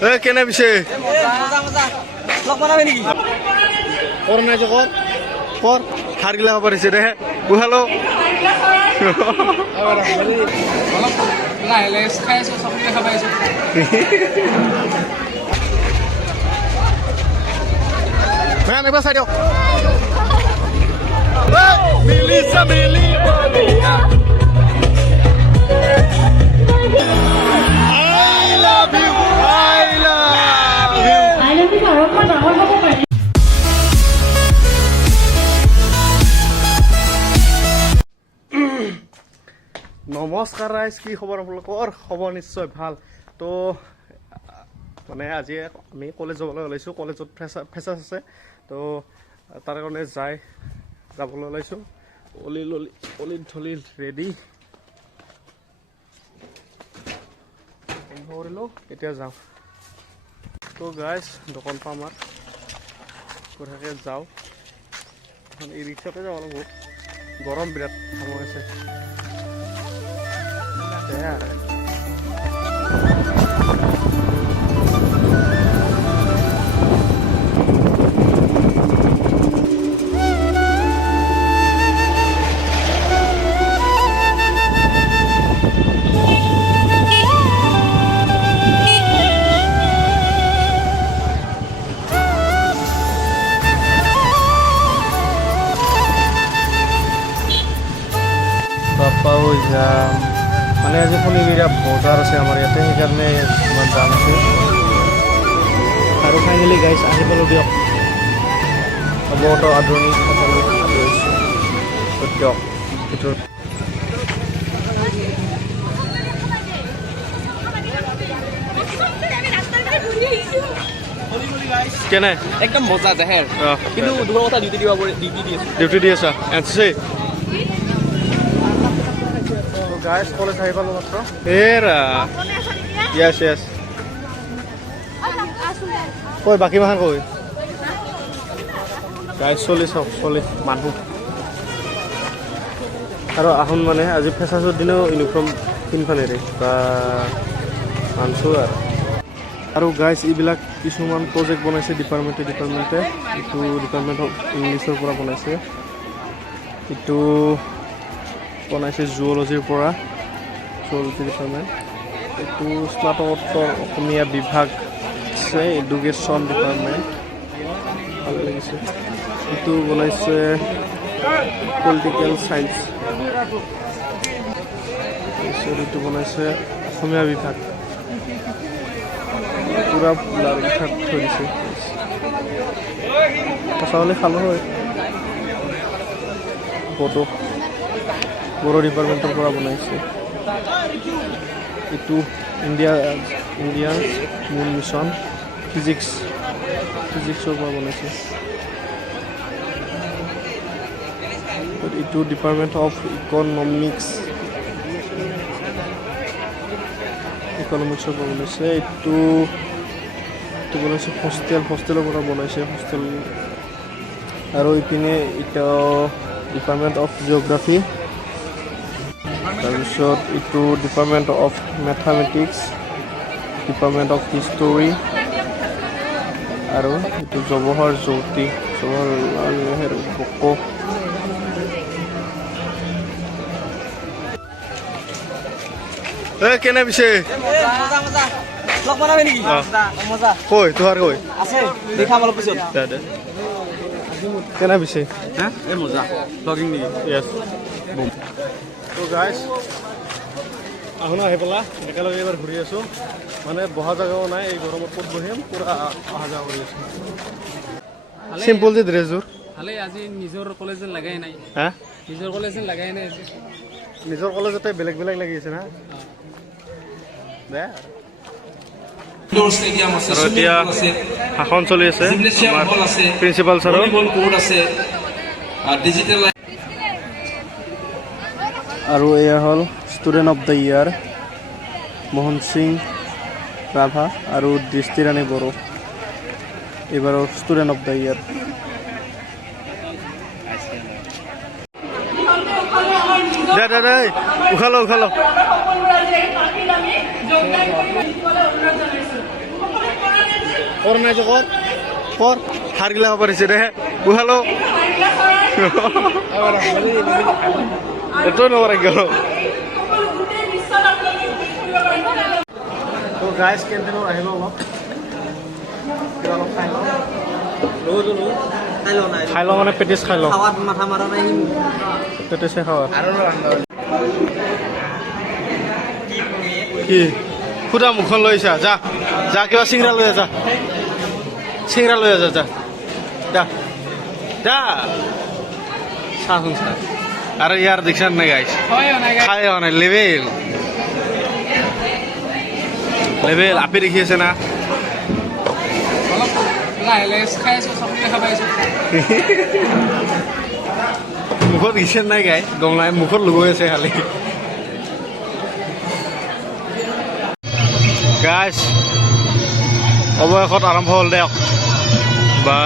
কেনে পিছে কৰ নাই যে কৰ সাৰ গিলা হ'ব পাৰিছে দে উহালো এইবাৰ চাই দিয়ক নমস্কাৰ ৰাইজ, কি খবৰ আপোনালোকৰ? খবৰ নিশ্চয় ভাল। তো মানে আজি আমি কলেজ যাবলৈ ওলাইছোঁ, কলেজত ফ্ৰেচাৰ্ছ আছে, তো তাৰ কাৰণে যাবলৈ ওলাইছোঁ। অলিত ঢলিত ৰেডি কৰিলোঁ, এতিয়া যাওঁ। তো গাইজ দোকান পাম আমাৰ গধুৱাকৈ যাওঁ, এই ৰিক্সাতে যাব লাগিব। গৰম বিৰাট আছে। পাপাও যাম মানে আজি শনিবৰীয়া বজাৰ আছে আমাৰ ইয়াতে, সেইকাৰণে ইমান দাম আছে। আৰু ফাইনেলি গাইজ আহি পালোঁ দিয়ক, বহুত আদৰণি আদৰিছোঁ দিয়ক ভিতৰত। কেনে একদম মজা দেহেৰ, কিন্তু দুখৰ কথা ডিউটি দি আছা এনচিচি গাইজ। কলেজ আহি পালোঁ মাত্ৰ। এৰা য়েছ কৈ বাকী মাখান কৈ গাইজ। চলি চাওক চলি মানুহ আৰু আহোন মানে আজি ফ্ৰেচাৰ্ছৰ দিনাও ইউনিফৰ্ম কিনিব নেৰে বা মানছোঁ আৰু গাইজ এইবিলাক কিছুমান প্ৰজেক্ট বনাইছে ডিপাৰ্টমেণ্টে। এইটো ডিপাৰ্টমেণ্ট অফ ইংলিছৰ পৰা বনাইছে, এইটো বনাইছে জুলজিৰ পৰা, জুলজি ডিপাৰ্টমেণ্ট। এইটো স্নাতকোত্তৰ অসমীয়া বিভাগ আছে, এডুকেশ্যন ডিপাৰ্টমেণ্ট, ভাল লাগিছে। এইটো বনাইছে পলিটিকেল চায়েন্স, তাৰপিছত এইটো বনাইছে অসমীয়া বিভাগ। পুৰা লাৰিখাত থৈ দিছে, সঁচা হ'লে খালোঁ হয়। বড়ো ডিপাৰ্টমেণ্টৰ পৰা বনাইছে। এইটো ইণ্ডিয়ান মুন মিছন ফিজিক্সৰ পৰা বনাইছে। এইটো ডিপাৰ্টমেণ্ট অফ ইকনমিক্সৰ পৰা বনাইছে। এইটো বনাইছে হোষ্টেলৰ পৰা বনাইছে হোষ্টেল। আৰু ইপিনে এতিয়া ডিপাৰ্টমেণ্ট অফ জিঅ'গ্ৰাফী, তাৰপিছত এইটো department of mathematics, department of history, আৰু এইটো জৱাহৰলাল নেহৰু বকো। কেনে পিছে কৈ তোহাৰ কৈ কেনে পিছে মজা ব্লগিং নেকি? য়েছ। তো গাইজ আহোঁ আহি পেলা একেলগে এবাৰ ঘূৰি আছোঁ, মানে বহা জেগাও নাই, এই গৰমত ক'ত বহিম, পূৰা অহা যোৱা কৰি আছোঁ। চিম্পল যে ড্ৰেছযোৰ ভালেই, আজি নিজৰ কলেজ যেন লাগাই নাই। হা নিজৰ কলেজ যেন লাগাই নাই আজি। নিজৰ কলেজতে বেলেগ লাগি আছে না দে। আৰু এতিয়া ভাষণ চলি আছে প্ৰিন্সিপাল ছাৰৰ। আৰু এয়া হ'ল student of the year Mohan Singh Rabha আৰু দৃষ্টিৰাণী বড়ো, এইবাৰৰ ষ্টুডেণ্ট অফ দ্য ইয়াৰ। দে উখালো কৰ নাই যে কৰ সাৰ গিলা হ'ব পাৰিছে দে বুহালো এইটোৱে নকৰা কিয় তো গাইজ কেণ্টিনত আহিলোঁ অলপ কিবা অলপ খাই লওঁ মানে পেটিছ খাই লওঁ পেটিছে খাওঁ কি সুধা মুখখন লৈ যা যা যা কিবা চিংৰা লৈ যা চিংৰা লৈ যা যা যা যা চাচোন চা আৰু ইয়াৰ দেখিছান নাই গাইছ খাই হোৱা নাই লেভেল লেভেল আপি দেখি আছে না মুখত দিছে নাই গাই গম নাই মুখত লুগৈ আছে খালি গাইছ অৱশেষত আৰম্ভ হ'ল দিয়ক বা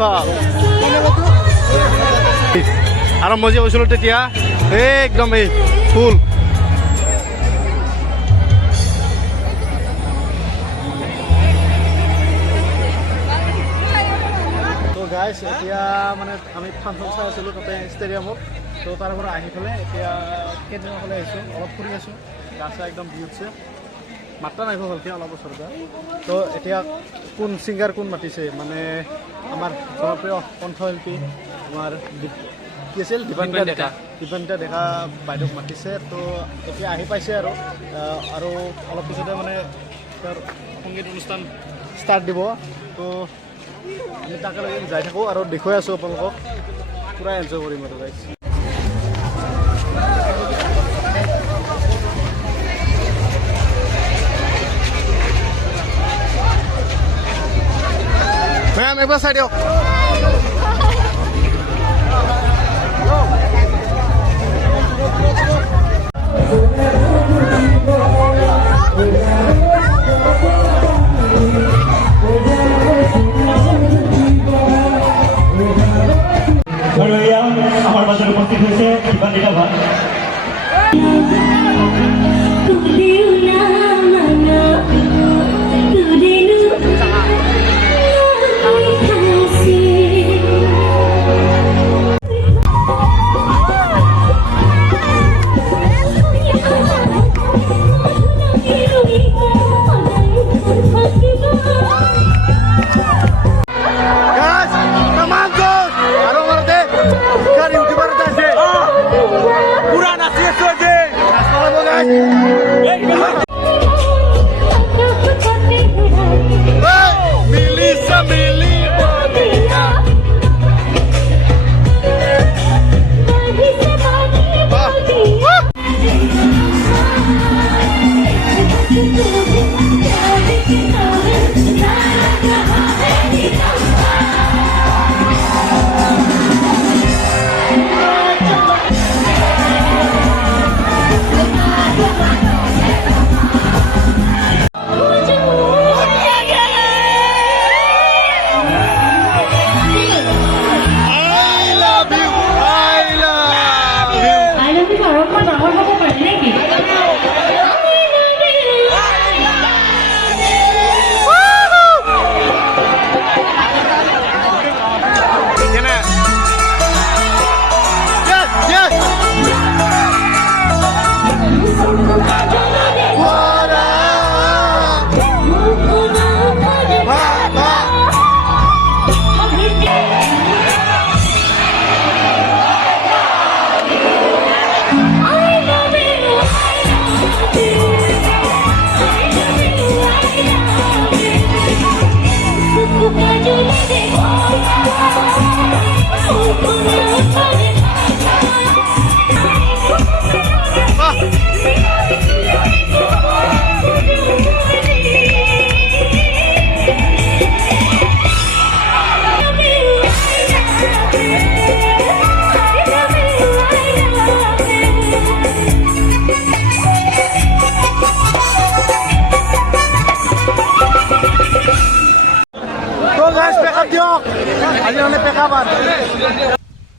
ভাল আৰম্ভ যে হৈছিলোঁ তেতিয়া একদম এই ফুল গাইছ এতিয়া মানে আমি ফাংচন চাই আছিলোঁ তাতে ষ্টেডিয়ামত তো তাৰ পৰা আহি পেলাই এতিয়া কেইদিনৰ ফালে আহিছোঁ অলপ ফুৰি আছোঁ গা চা একদম ভিউ উঠছে মাত্ৰা নাহিব ভালকৈ অলপ ওচৰতে তো এতিয়া কোন ছিংগাৰ কোন মাতিছে মানে আমাৰ জনপ্ৰিয় কণ্ঠশিল্পী আমাৰ কি আছিল দীপান্বিতা ডেকা বাইদেউক মাতিছে তো এতিয়া আহি পাইছে আৰু অলপ পিছতে মানে তেওঁৰ সংগীত অনুষ্ঠান ষ্টাৰ্ট দিব তো আমি তাকে লৈ যাই থাকোঁ আৰু দেখুৱাই আছোঁ আপোনালোকক পূৰা এনজয় কৰিম আৰু গাইছ মেম একবার সাইড দিও আমার বাজার উপস্থিত হয়েছে দীপান্বিতা ভাই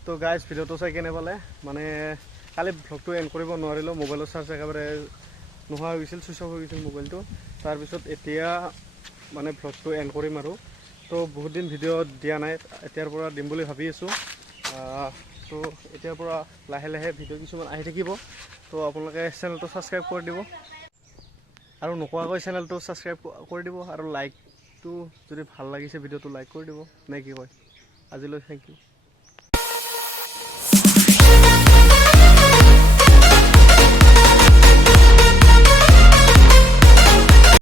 তো গাইজ ভিডিঅ'টো চাই কেনে পালে মানে কালি ভ্লগটো এণ্ড কৰিব নোৱাৰিলোঁ মোবাইলৰ চাৰ্জ একেবাৰে নোহোৱা হৈ গৈছিল ছুইচ অফ হৈ গৈছিল মোবাইলটো তাৰপিছত এতিয়া মানে ভ্লগটো এণ্ড কৰিম আৰু তো বহুত দিন ভিডিঅ' দিয়া নাই এতিয়াৰ পৰা দিম বুলি ভাবি আছোঁ তো এতিয়াৰ পৰা লাহে লাহে ভিডিঅ' কিছুমান আহি থাকিব তো আপোনালোকে চেনেলটো ছাবস্ক্ৰাইব কৰি দিব আৰু নোকোৱাকৈ চেনেলটো ছাবস্ক্ৰাইব কৰি দিব আৰু লাইকটো যদি ভাল লাগিছে ভিডিঅ'টো লাইক কৰি দিব নে কি কয় আজিলৈ থেংক ইউ